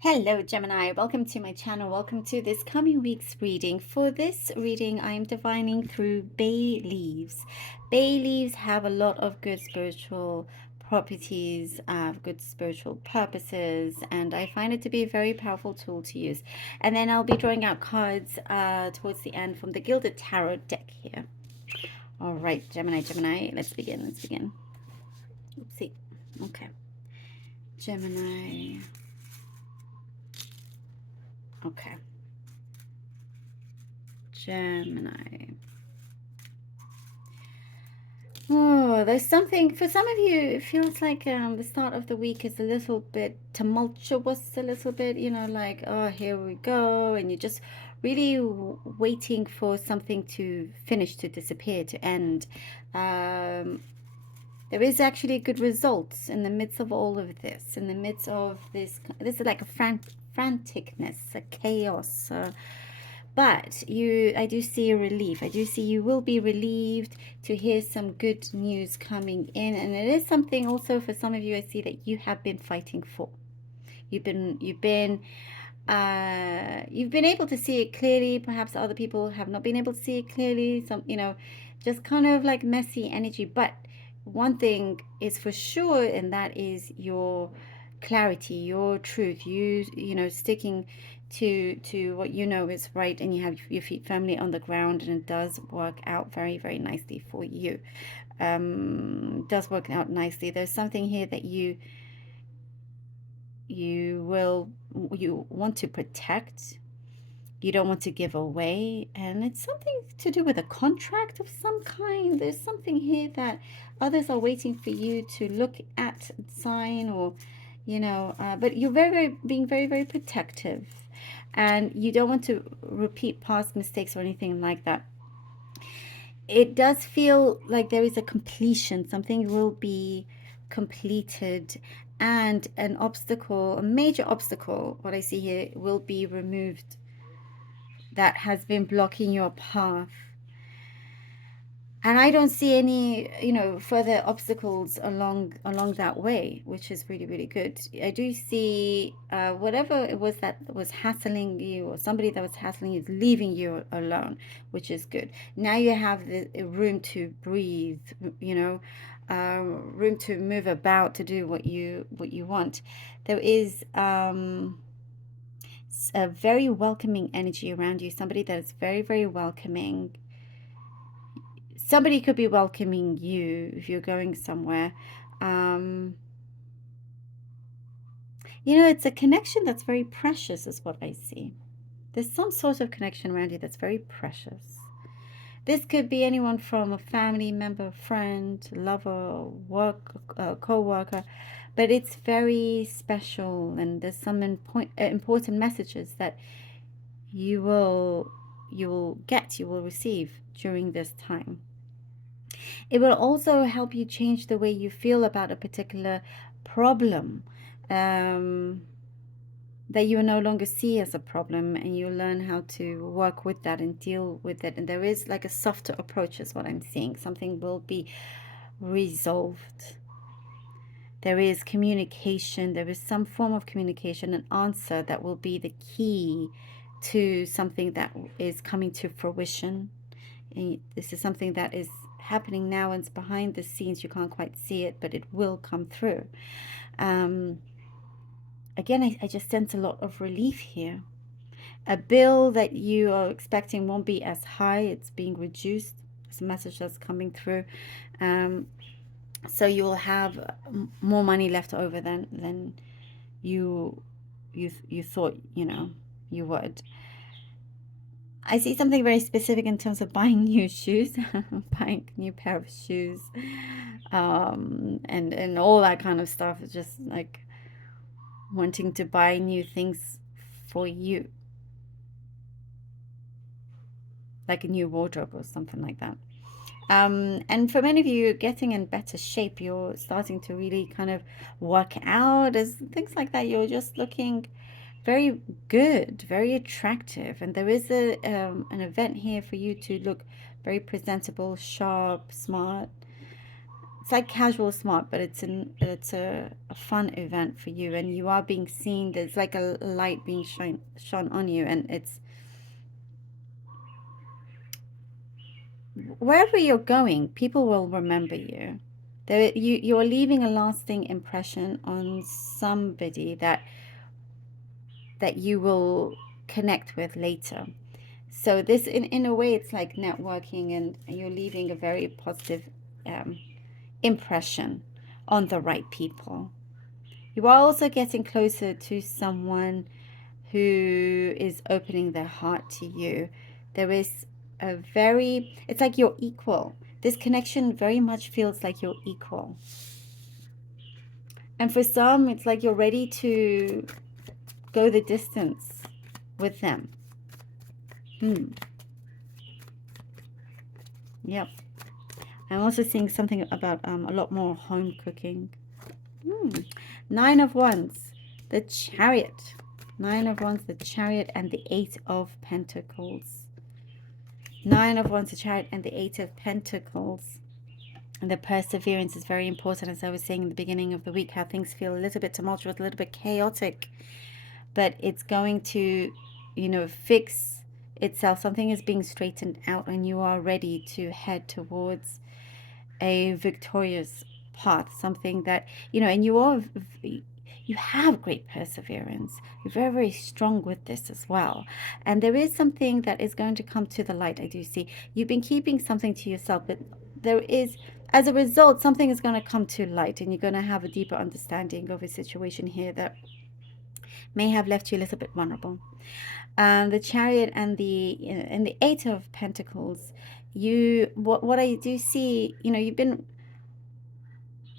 Hello Gemini, welcome to my channel. Welcome to this coming week's reading. For this reading, I am divining through bay leaves. Bay leaves have a lot of good spiritual properties, good spiritual purposes, and I find it to be a very powerful tool to use. And then I'll be drawing out cards towards the end from the Gilded Tarot deck here. All right, Gemini, let's begin. Oopsie. Okay. Gemini. Okay. Gemini. Oh, there's something, for some of you, it feels like the start of the week is a little bit tumultuous, a little bit, like, oh, here we go. And you're just really waiting for something to finish, to disappear, to end. There is actually good results in the midst of all of this, in the midst of this is like a franticness, a chaos, but I do see a relief. I do see you will be relieved to hear some good news coming in. And it is something also for some of you, I see that you have been fighting for. You've been able to see it clearly. Perhaps other people have not been able to see it clearly. Some, just kind of like messy energy. But one thing is for sure, and that is your clarity, your truth, sticking to what you know is right, and you have your feet firmly on the ground, and it does work out very, very nicely for you. Does work out nicely. There's something here that you want to protect, you don't want to give away, and it's something to do with a contract of some kind. There's something here that others are waiting for you to look at, sign, or but you're being very, very protective, and you don't want to repeat past mistakes or anything like that. It does feel like there is a completion. Something will be completed, and an obstacle, a major obstacle, what I see here, will be removed that has been blocking your path. And I don't see any, further obstacles along that way, which is really, really good. I do see whatever it was that was hassling you, or somebody that was hassling you, is leaving you alone, which is good. Now you have the room to breathe, room to move about, to do what you want. There is a very welcoming energy around you. Somebody that is very, very welcoming. Somebody could be welcoming you if you're going somewhere. It's a connection that's very precious is what I see. There's some sort of connection around you that's very precious. This could be anyone from a family member, friend, lover, work, co-worker, but it's very special, and there's some important messages that you will receive during this time. It will also help you change the way you feel about a particular problem that you no longer see as a problem, and you learn how to work with that and deal with it. And there is like a softer approach is what I'm seeing. Something will be resolved. There is communication. There is some form of communication, an answer that will be the key to something that is coming to fruition. And this is something that is happening now, and it's behind the scenes. You can't quite see it, but it will come through. Again, I just sense a lot of relief here. A bill that you are expecting won't be as high. It's being reduced. It's a message that's coming through. So you'll have more money left over than you thought you would. I see something very specific in terms of buying new shoes, buying a new pair of shoes, and all that kind of stuff. It's just like wanting to buy new things for you, like a new wardrobe or something like that. And for many of you, getting in better shape, you're starting to really kind of work out, as things like that. You're just looking very good, very attractive, and there is an event here for you to look very presentable, sharp, smart. it's like casual smart, but it's a fun event for you, and you are being seen. There's like a light being shone on you, and it's wherever you're going, people will remember you. You're leaving a lasting impression on somebody that you will connect with later. So this, in a way, it's like networking, and you're leaving a very positive um, impression on the right people. You are also getting closer to someone who is opening their heart to you. There is it's like you're equal. This connection very much feels like you're equal. And for some, it's like you're ready to go the distance with them. Yep. I'm also seeing something about a lot more home cooking. 9 of Wands, the Chariot. 9 of Wands, the Chariot, and the 8 of Pentacles. 9 of Wands, the Chariot, and the 8 of Pentacles. And the perseverance is very important, as I was saying in the beginning of the week, how things feel a little bit tumultuous, a little bit chaotic. But it's going to, fix itself. Something is being straightened out, and you are ready to head towards a victorious path. Something that, and you have great perseverance. You're very, very strong with this as well. And there is something that is going to come to the light. I do see you've been keeping something to yourself, but there is, as a result, something is going to come to light, and you're going to have a deeper understanding of a situation here that may have left you a little bit vulnerable. The Chariot and the 8 of Pentacles, what I do see, you've been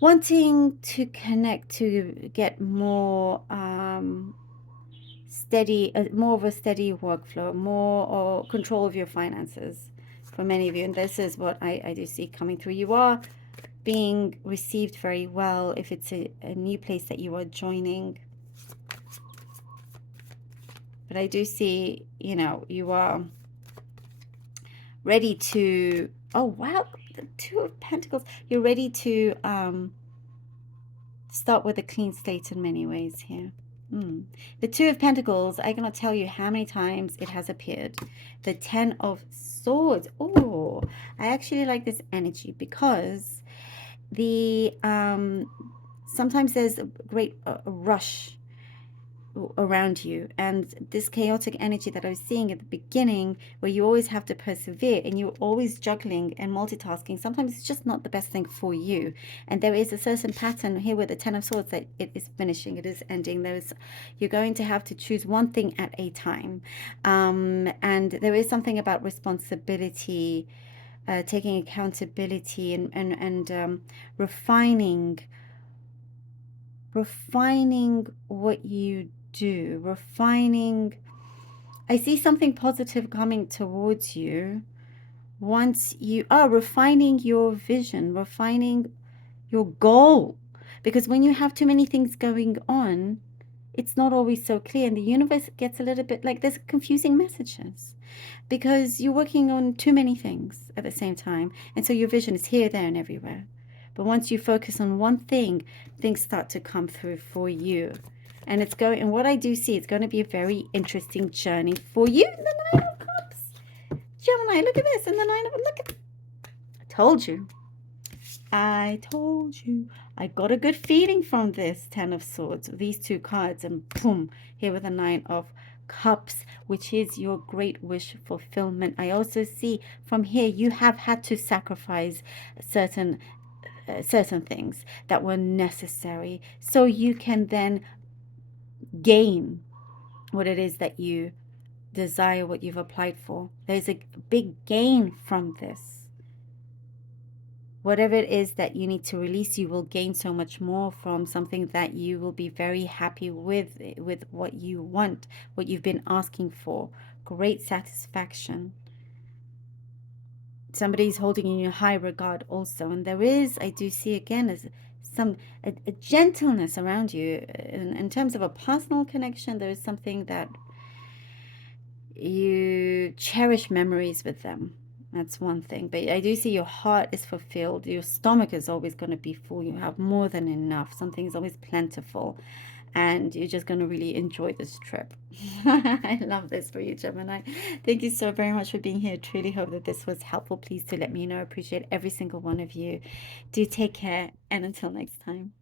wanting to connect, to get more steady, more of a steady workflow, more or control of your finances for many of you. And this is what I do see coming through. You are being received very well if it's a new place that you are joining. But I do see, you are ready to, oh wow, the 2 of Pentacles. You're ready to start with a clean slate in many ways here. The 2 of Pentacles, I cannot tell you how many times it has appeared. The 10 of Swords. Oh, I actually like this energy because the sometimes there's a great rush around you, and this chaotic energy that I was seeing at the beginning, where you always have to persevere and you're always juggling and multitasking, sometimes it's just not the best thing for you. And there is a certain pattern here with the 10 of Swords that it is finishing, it is ending. You're going to have to choose one thing at a time, and there is something about responsibility, taking accountability, and refining what you do, refining. I see something positive coming towards you once you are refining your vision, refining your goal. Because when you have too many things going on, it's not always so clear, and the universe gets a little bit like there's confusing messages because you're working on too many things at the same time, and so your vision is here, there, and everywhere. But once you focus on one thing, things start to come through for you. And and what I do see, it's going to be a very interesting journey for you. The 9 of Cups. Gemini, look at this. And the 9 of, look at, I told you. I got a good feeling from this 10 of Swords, these 2 cards, and boom, here with the 9 of Cups, which is your great wish fulfillment. I also see from here, you have had to sacrifice certain things that were necessary so you can then gain what it is that you desire, what you've applied for. There's a big gain from this. Whatever it is that you need to release, you will gain so much more from something that you will be very happy with what you want, what you've been asking for. Great satisfaction. Somebody's holding you in high regard also. And there is, I do see again, as a gentleness around you. In terms of a personal connection, there is something that you cherish memories with them. That's one thing. But I do see your heart is fulfilled. Your stomach is always going to be full. You have more than enough. Something's always plentiful. And you're just going to really enjoy this trip. I love this for you, Gemini. Thank you so very much for being here. Truly hope that this was helpful. Please do let me know. I appreciate every single one of you. Do take care. And until next time.